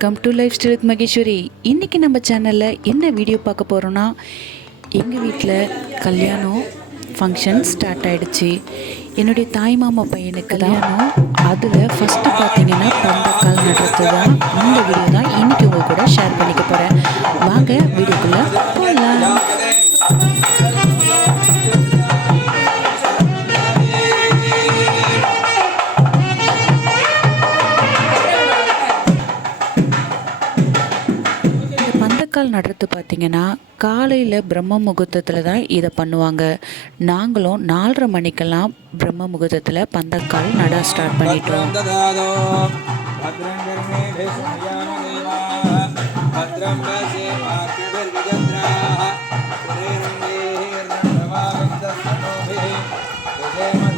Welcome to lifestyle with Maheswari இன்றைக்கி நம்ம சேனலில் என்ன வீடியோ பார்க்க போகிறோன்னா எங்கள் வீட்டில் கல்யாணம் ஃபங்க்ஷன் ஸ்டார்ட் ஆகிடுச்சு என்னுடைய தாய் மாமா பையனுக்கு கல்யாணம் அதில் ஃபஸ்ட்டு பார்த்தீங்கன்னா பந்தக்கால் நடுறது தான். இந்த வீடியோ தான் இன்றைக்கி உங்கள் கூட ஷேர் பண்ணிக்க போகிறேன் வாங்க வீடியோக்குள்ளே மக்கள் நடுறது பார்த்திங்கன்னா காலையில் பிரம்ம முகூர்த்தத்தில் தான் இதை பண்ணுவாங்க நாங்களும் நாலரை மணிக்கெல்லாம் பிரம்ம முகூர்த்தத்தில் பந்தக்கால் நட ஸ்டார்ட் பண்ணிட்டோம் Thank.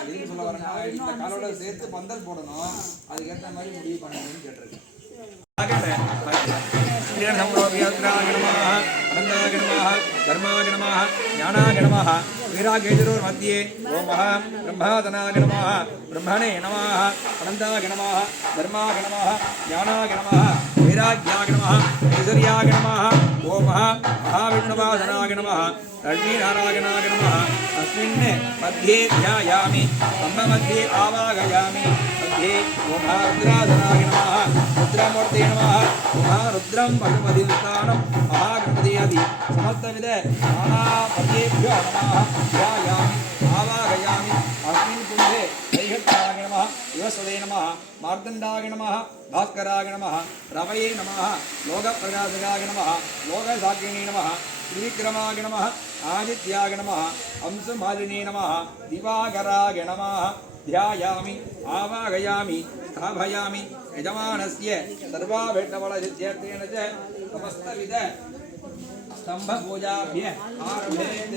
எதுக்கு சொல்ல வரேன்னா இந்த கலோட சேர்த்து பந்தல் போடணும் அதுக்கேற்ற மாதிரி முடிவு பண்ணணும்னு கேட்டிருக்கேன் கர்மாகணமாக ஞானாகணமாக வீராகேதுரோர் மத்தியே ஓமஹ பிரம்மாதனாகணமாக பிரம்மணே நமாக அனந்தாகணமாக தர்மாகணமாக ஞானாகணமாக வீராஜ்யாகணமாக ஐஸ்வர்யாகணமாக ஓமஹ மகாவிஷ்ணுவாசனாக நம தண்ணீராராயணாக நம அஸ்மின் மத்தியே தியாயாமி மம்ம மத்தியே ஆவாகயாமி மத்தியே ஓமஹ ருத்ராசனாக நம ருத்ரமூர்த்தே நம ஓமஹ ருத்ரம் பகுமதி ஸ்தானம் மகாகணபதி அதி சமஸ்தவித நானா மத்தியேபியோ நம தியாயாமி ஆவாகயாமி அஸ்மின் குண்டே யுவஸ்வதை நம மார்தண்டாக நம பாஸ்கராக நம ரவையே நம லோக பிரகாசகாக நம லோக சாக்கினி நம திரிவிக்ரமாக நம ஆதித்யாக நம அம்சமாலினி நம திவாகராக நம ध्यायामि आवाहयामि स्थापयामि यजमानस्य सर्वाभेटबलसिद्ध्यर्थेन च समस्तविध स्तम्भपूजाभ्य आरभेत्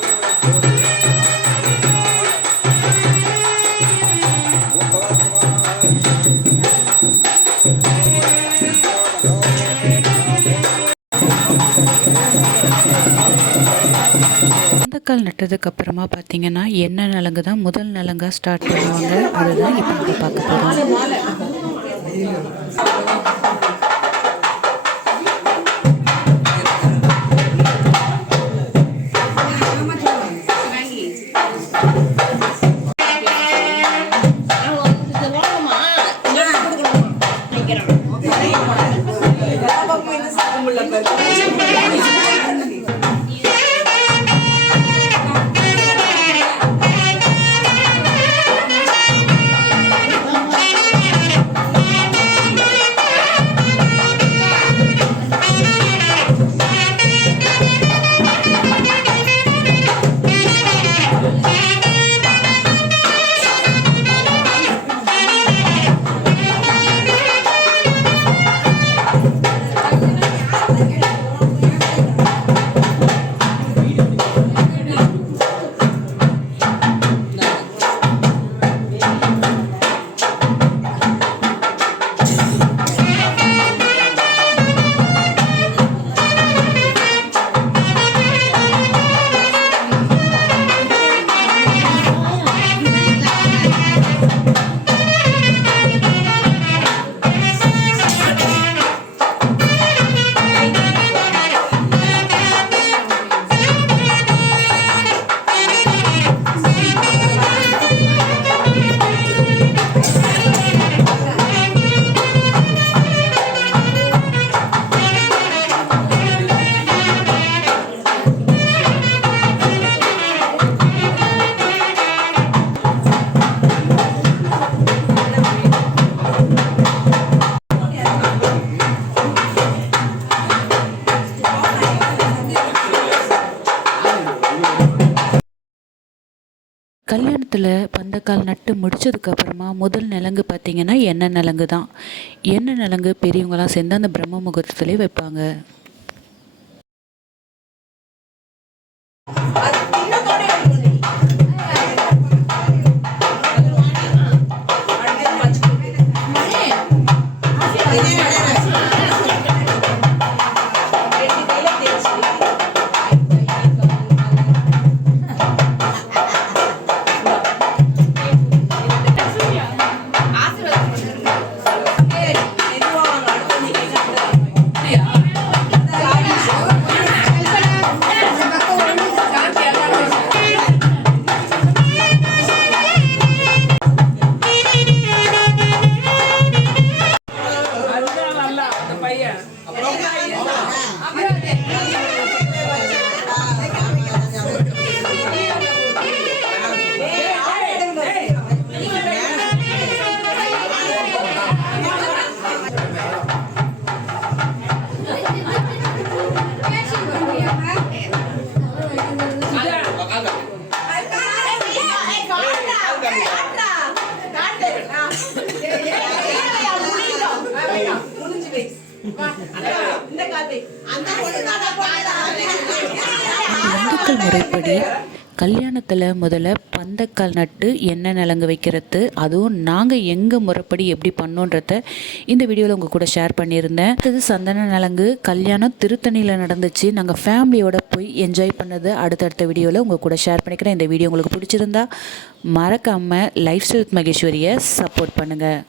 அம்மா நட்டதுக்கப்புறமா நட்டதுக்கு அப்புறமா பார்த்தீங்கன்னா என்ன நலங்கு தான் முதல் நலங்காக ஸ்டார்ட் பண்ணுவாங்க. அதுதான் இப்போ பார்க்க போகிறோம் கல்யாணத்தில் பந்தக்கால் நட்டு முடிச்சதுக்கப்புறமா முதல் நலங்கு பார்த்திங்கன்னா எண்ணெய் நலங்கு தான். எண்ணெய் நலங்கு பெரியவங்களாம் சேர்ந்து அந்த பிரம்ம முகூர்த்தத்துலேயே வைப்பாங்க. முறைப்படி கல்யாணத்தில் முதல்ல பந்தக்கால் நட்டு எண்ணெய் நலங்கு வைக்கிறது. அதுவும் நாங்கள் எங்கள் முறைப்படி எப்படி பண்ணோன்றத இந்த வீடியோவில் உங்கள் கூட ஷேர் பண்ணியிருந்தேன். அடுத்தது சந்தன நலங்கு கல்யாணம் திருத்தணியில் நடந்துச்சு. நாங்கள் ஃபேமிலியோட போய் என்ஜாய் பண்ணது அடுத்தடுத்த வீடியோவில் உங்கள் கூட ஷேர் பண்ணிக்கிறேன். இந்த வீடியோ உங்களுக்கு பிடிச்சிருந்தா மறக்காமல் லைஃப் ஸ்டைல் மகேஸ்வரியை சப்போர்ட் பண்ணுங்கள்